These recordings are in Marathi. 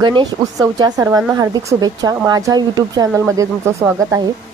गणेश उत्सवच्या सर्वांना हार्दिक शुभेच्छा. माझ्या यूट्यूब चॅनलमध्ये तुमचं स्वागत आहे.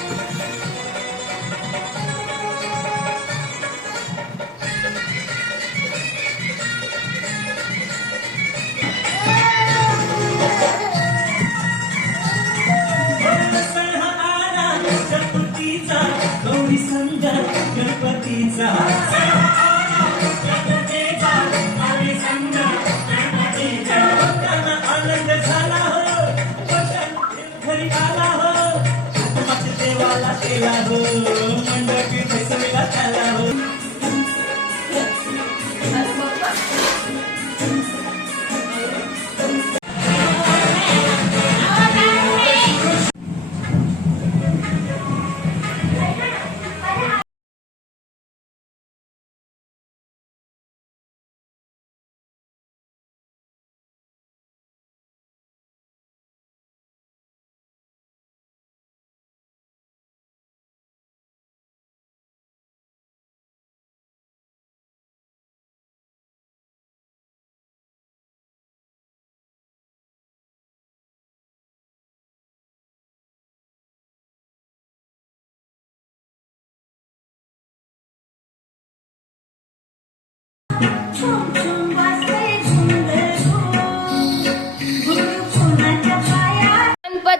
आला आनंद हो. हो देवाला केला हो.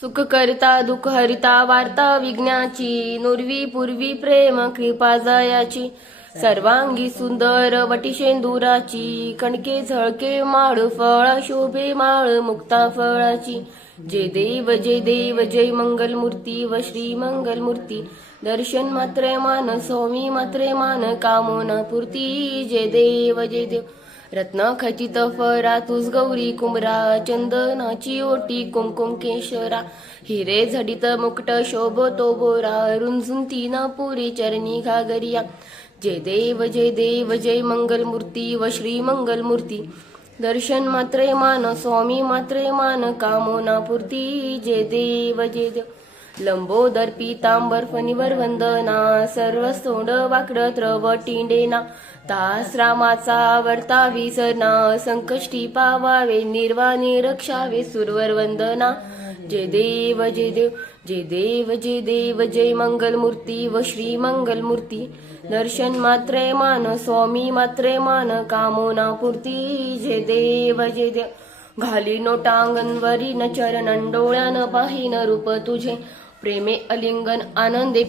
सुख करिता दुःख हरिता वार्ता विघ्नाची नुरवी पूर्वी प्रेम कृपा जयाची सर्वांगी सुंदर वटिशेंदुराची कणके झळके माळ फळ शोभे माळ मुक्ता फळाची. जय देव जय देव जय मंगल मूर्ती व श्री मंगल मूर्ती दर्शन मात्रे मान स्वामी मात्रे मान कामोना पूर्ती. जय देव जय देव. रत्न खचित फरा तुझ गौरी कुमरा चंदनाची ओटी कुमकुम केशरा. हिरे झडित मुकट शोभतो बोरा रुंझुन तीन पुरी चरणी घागरिया. जय देव जय देव जय मंगल मूर्ती व श्री मंगल मूर्ती दर्शन मात्रे मान स्वामी मात्रे मान कामोना पूर्ती. जय देव जय देव. लंबोदर पीतांबर फणीवर वंदना सर्व सोंड वाकड त्रव टिंडेना तास रामाचा वर्ता विसरना संकष्टी पावावे निर्वाणी रक्षावे सुरवर वंदना. जय देव जय देव जय देव जय देव जय मंगल मूर्ती व श्री मंगलमूर्ती. दर्शन मात्रे मान स्वामी मात्रे मान कामोना पूर्ती. जय देव जय देव घाली नोटांगणवरी न चरण डोळ्यानं पाहिन रूप तुझे. प्रेमे अलिंगन आनंदे